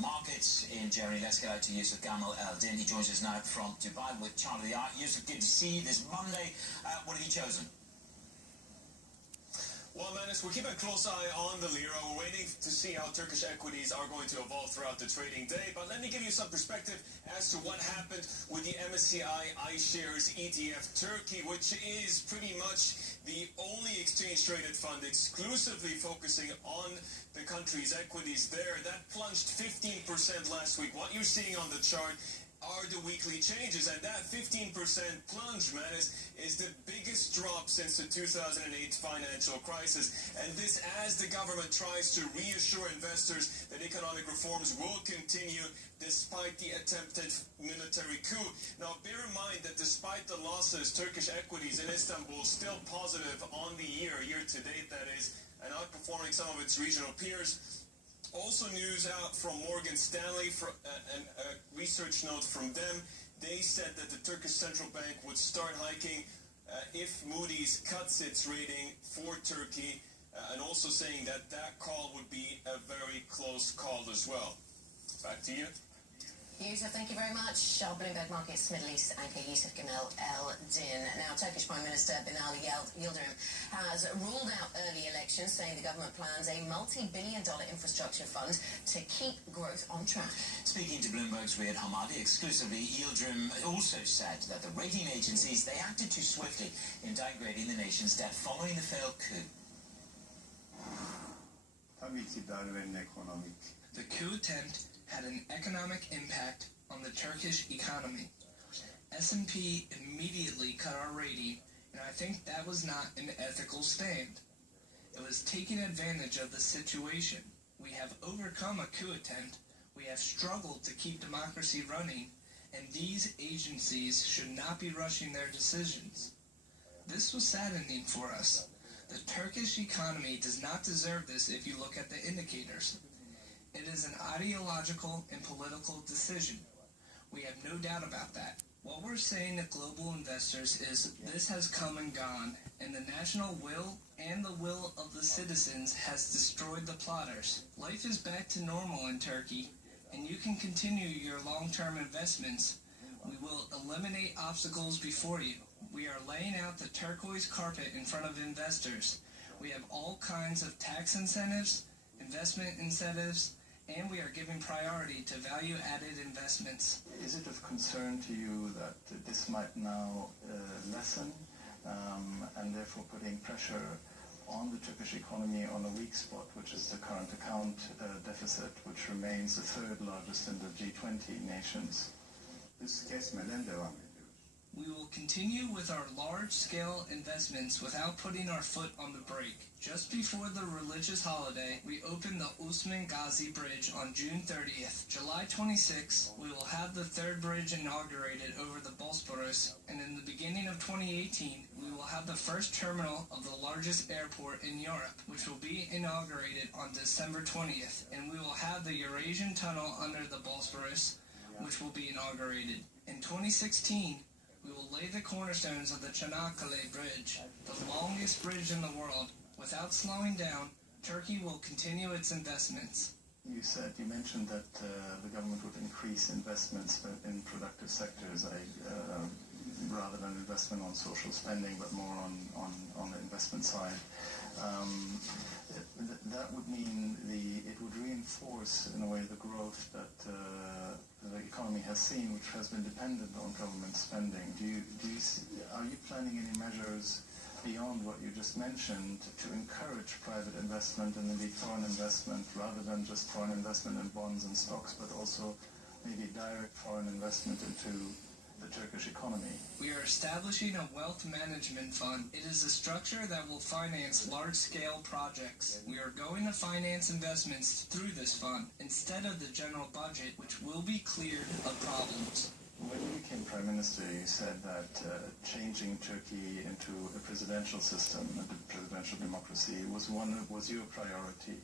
Markets in Germany. Let's get out to Yusuf Gamal El-Din. He joins us now from Dubai with Chart of the Art. Yusuf, good to see you this Monday. What have you chosen? Well, Manis, we're keeping a close eye on the lira. We're waiting to see how Turkish equities are going to evolve throughout the trading day. But let me give you some perspective as to what happened with the MSCI iShares ETF Turkey, which is pretty much the only exchange-traded fund exclusively focusing on the country's equities there. That plunged 15% last week. What you're seeing on the chart are the weekly changes, and that 15% plunge, man, is the biggest drop since the 2008 financial crisis. And this as the government tries to reassure investors that economic reforms will continue despite the attempted military coup. Now, bear in mind that despite the losses, Turkish equities in Istanbul still positive on the year to date, that is, and outperforming some of its regional peers. Also news out from Morgan Stanley, and a research note from them. They said that the Turkish Central Bank would start hiking if Moody's cuts its rating for Turkey, and also saying that that call would be a very close call as well. Back to you. Yusuf, thank you very much. Our Bloomberg Markets Middle East anchor Yusuf Gamal El-Din. Now, Turkish Prime Minister Binali Yildirim has ruled out early elections, saying the government plans a multi-billion-dollar infrastructure fund to keep growth on track. Speaking to Bloomberg's Riyad Hamadi exclusively, Yildirim also said that the rating agencies, they acted too swiftly in downgrading the nation's debt following the failed coup. The coup attempt had an economic impact on the Turkish economy. S&P immediately cut our rating, and I think that was not an ethical stand. It was taking advantage of the situation. We have overcome a coup attempt, we have struggled to keep democracy running, and these agencies should not be rushing their decisions. This was saddening for us. The Turkish economy does not deserve this if you look at the indicators. It is an ideological and political decision. We have no doubt about that. What we're saying to global investors is this has come and gone, and the national will and the will of the citizens has destroyed the plotters. Life is back to normal in Turkey, and you can continue your long-term investments. We will eliminate obstacles before you. We are laying out the turquoise carpet in front of investors. We have all kinds of tax incentives, investment incentives, and we are giving priority to value-added investments. Is it of concern to you that this might now lessen and therefore putting pressure on the Turkish economy on a weak spot, which is the current account deficit, which remains the third largest in the G20 nations? We will continue with our large-scale investments without putting our foot on the brake. Just before the religious holiday, we opened the Osman Gazi Bridge on June 30th. July 26th, we will have the third bridge inaugurated over the Bosporus, and in the beginning of 2018, we will have the first terminal of the largest airport in Europe, which will be inaugurated on December 20th, and we will have the Eurasian Tunnel under the Bosporus, which will be inaugurated. In 2016, we will lay the cornerstones of the Çanakkale Bridge, the longest bridge in the world. Without slowing down, Turkey will continue its investments. You mentioned that the government would increase investments in productive sectors, rather than investment on social spending, but more on the investment side. That would mean it would reinforce, in a way, the growth that the economy has seen, which has been dependent on government spending. Are you planning any measures beyond what you just mentioned to encourage private investment and indeed foreign investment, rather than just foreign investment in bonds and stocks, but also maybe direct foreign investment into the Turkish economy? We are establishing a wealth management fund. It is a structure that will finance large-scale projects. We are going to finance investments through this fund instead of the general budget, which will be cleared of problems. When you became Prime Minister, you said that changing Turkey into a presidential system, a presidential democracy, was your priority.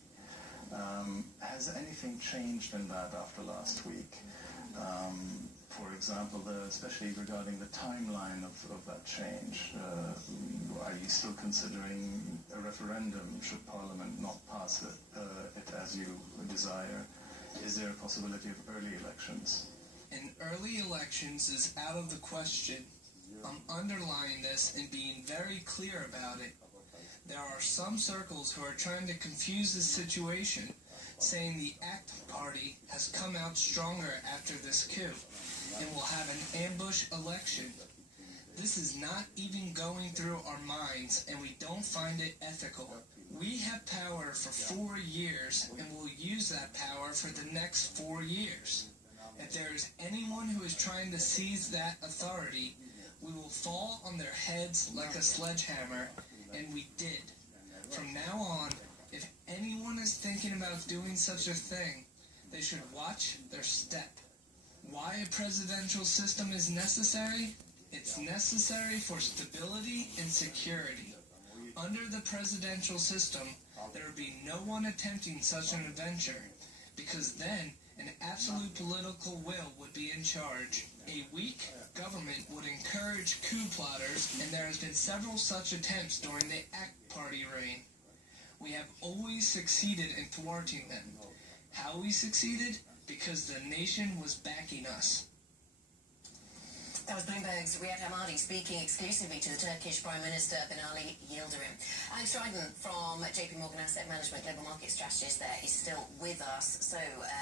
Has anything changed in that after last week? For example, especially regarding the timeline of that change, are you still considering a referendum should Parliament not pass it as you desire? is there a possibility of early elections? And early elections is out of the question. I'm underlining this and being very clear about it. There are some circles who are trying to confuse the situation, saying the ACT party has come out stronger after this coup and will have an ambush election. This is not even going through our minds, and we don't find it ethical. We have power for 4 years, and we'll use that power for the next 4 years. If there is anyone who is trying to seize that authority, we will fall on their heads like a sledgehammer, and we did. From now on, if anyone is thinking about doing such a thing, they should watch their step. Why a presidential system is necessary? It's necessary for stability and security. Under the presidential system, there would be no one attempting such an adventure, because then an absolute political will would be in charge. A weak government would encourage coup plotters, and there has been several such attempts during the ACT party reign. We have always succeeded in thwarting them. How we succeeded? Because the nation was backing us. That was Bloomberg's Riyad Hamadi speaking exclusively to the Turkish Prime Minister Binali Yildirim. Alex Dryden from JP Morgan Asset Management Global Market Strategist there is still with us. So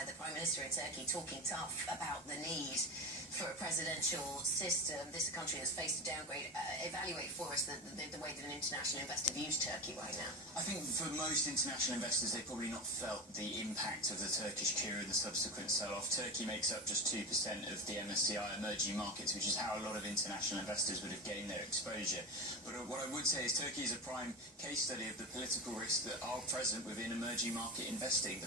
the Prime Minister in Turkey talking tough about the need for a presidential system. This is a country that's faced a downgrade. Evaluate for us the way that an international investor views Turkey right now. I think for most international investors, they've probably not felt the impact of the Turkish coup and the subsequent sell-off. Turkey makes up just 2% of the MSCI emerging markets, which is how a lot of international investors would have gained their exposure. But what I would say is Turkey is a prime case study of the political risks that are present within emerging market investing.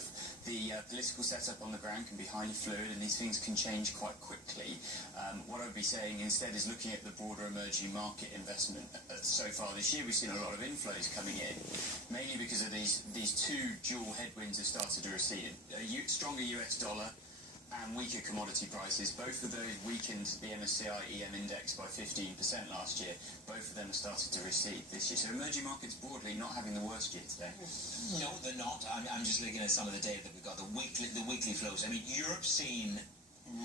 The political setup on the ground can be highly fluid, and these things can change quite quickly. What I'd be saying instead is looking at the broader emerging market investment. So far this year, we've seen a lot of inflows coming in, mainly because of these two dual headwinds have started to recede. A stronger US dollar and weaker commodity prices. Both of those weakened the MSCI EM index by 15% last year. Both of them have started to recede this year. So emerging markets broadly not having the worst year today. No, they're not. I'm just looking at some of the data that we've got, the weekly flows. I mean, Europe's seen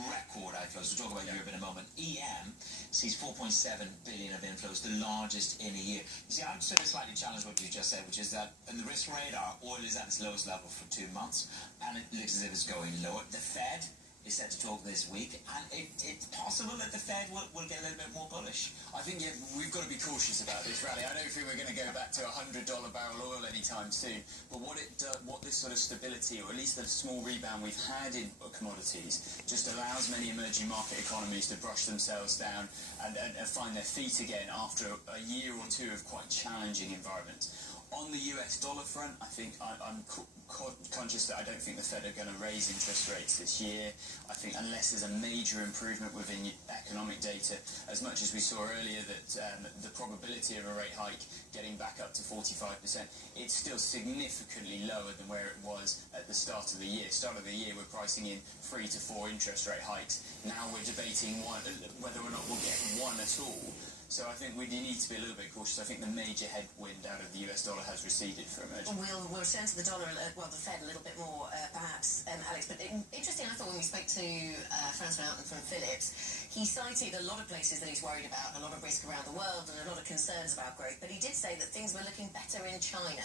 record outflows. We'll talk about Europe in a moment. EM sees 4.7 billion of inflows, the largest in a year. You see, I'm sort of slightly challenged what you just said, which is that in the risk radar, oil is at its lowest level for 2 months, and it looks as if it's going lower. The Fed is set to talk this week, and it's possible that the Fed will get a little bit more bullish. I think we've got to be cautious about this rally. I don't think we're going to go back to $100 barrel oil anytime soon, but what this sort of stability, or at least the small rebound we've had in commodities, just allows many emerging market economies to brush themselves down and find their feet again after a year or two of quite challenging environments. On the US dollar front, I think I'm conscious that I don't think the Fed are going to raise interest rates this year. I think unless there's a major improvement within economic data, as much as we saw earlier that the probability of a rate hike getting back up to 45%, it's still significantly lower than where it was at the start of the year. Start of the year, we're pricing in 3 to 4 interest rate hikes. Now we're debating whether or not we'll get one at all. So I think we need to be a little bit cautious. I think the major headwind out of the US dollar has receded for emerging. We'll return to the dollar, the Fed a little bit more, perhaps, Alex. But interesting, I thought when we spoke to Frans van Houten from Philips, he cited a lot of places that he's worried about, a lot of risk around the world, and a lot of concerns about growth. But he did say that things were looking better in China.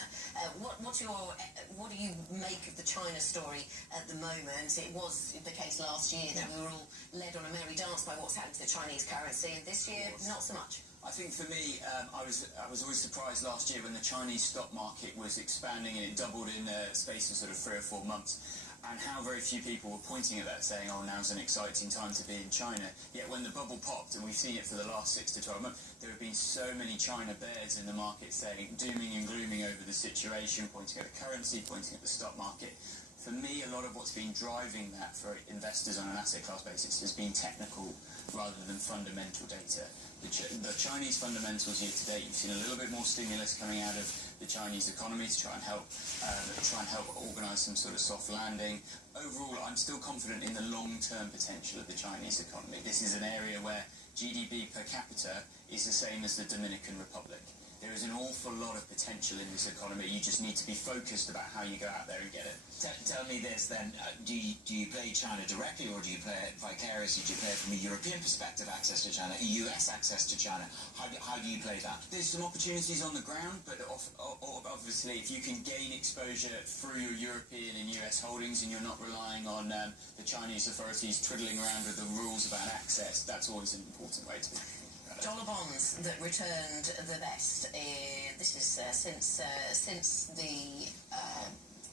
What do you make of the China story at the moment? It was the case last year that we were all led on a merry dance by what's happened to the Chinese currency, and this year, not so much. I think for me, I was always surprised last year when the Chinese stock market was expanding and it doubled in the space of sort of 3 or 4 months, and how very few people were pointing at that saying, oh, now's an exciting time to be in China. Yet when the bubble popped, and we've seen it for the last 6 to 12 months, there have been so many China bears in the market saying, dooming and glooming over the situation, pointing at the currency, pointing at the stock market. For me, a lot of what's been driving that for investors on an asset class basis has been technical rather than fundamental data. The Chinese fundamentals year to date, you've seen a little bit more stimulus coming out of the Chinese economy to try and help organise some sort of soft landing. Overall, I'm still confident in the long-term potential of the Chinese economy. This is an area where GDP per capita is the same as the Dominican Republic. there is an awful lot of potential in this economy. You just need to be focused about how you go out there and get it. Tell me this then, do you play China directly, or do you play it vicariously? Do you play it from a European perspective, access to China, US access to China? How do you play that? There's some opportunities on the ground, but obviously if you can gain exposure through your European and US holdings and you're not relying on the Chinese authorities twiddling around with the rules about access, that's always an important way to be. Dollar bonds that returned the best. This is since the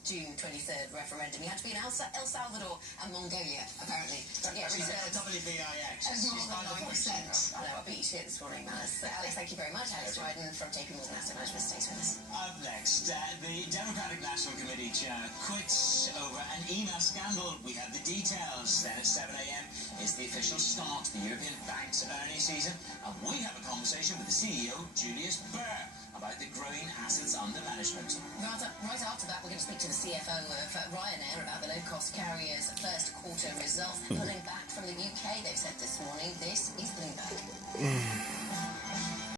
June 23rd referendum. You had to be in El Salvador and Mongolia, apparently, to get returned. WVIX. More than 9%. I know, I beat you to it this morning, man. Alex, thank you very much. Alex Dryden from JP Morgan Asset Management stays with us. Up next, the Democratic National Committee chair quits over an email scandal. We have the details. Then at 7 a.m. is the official start to the European Bank's earnings season, and we have a conversation with the CEO, Julius Baer, about the growing assets under management. Right after that, we're going to speak to the CFO of Ryanair about the low-cost carrier's first quarter results. Pulling back from the UK, they've said this morning. This is Bloomberg.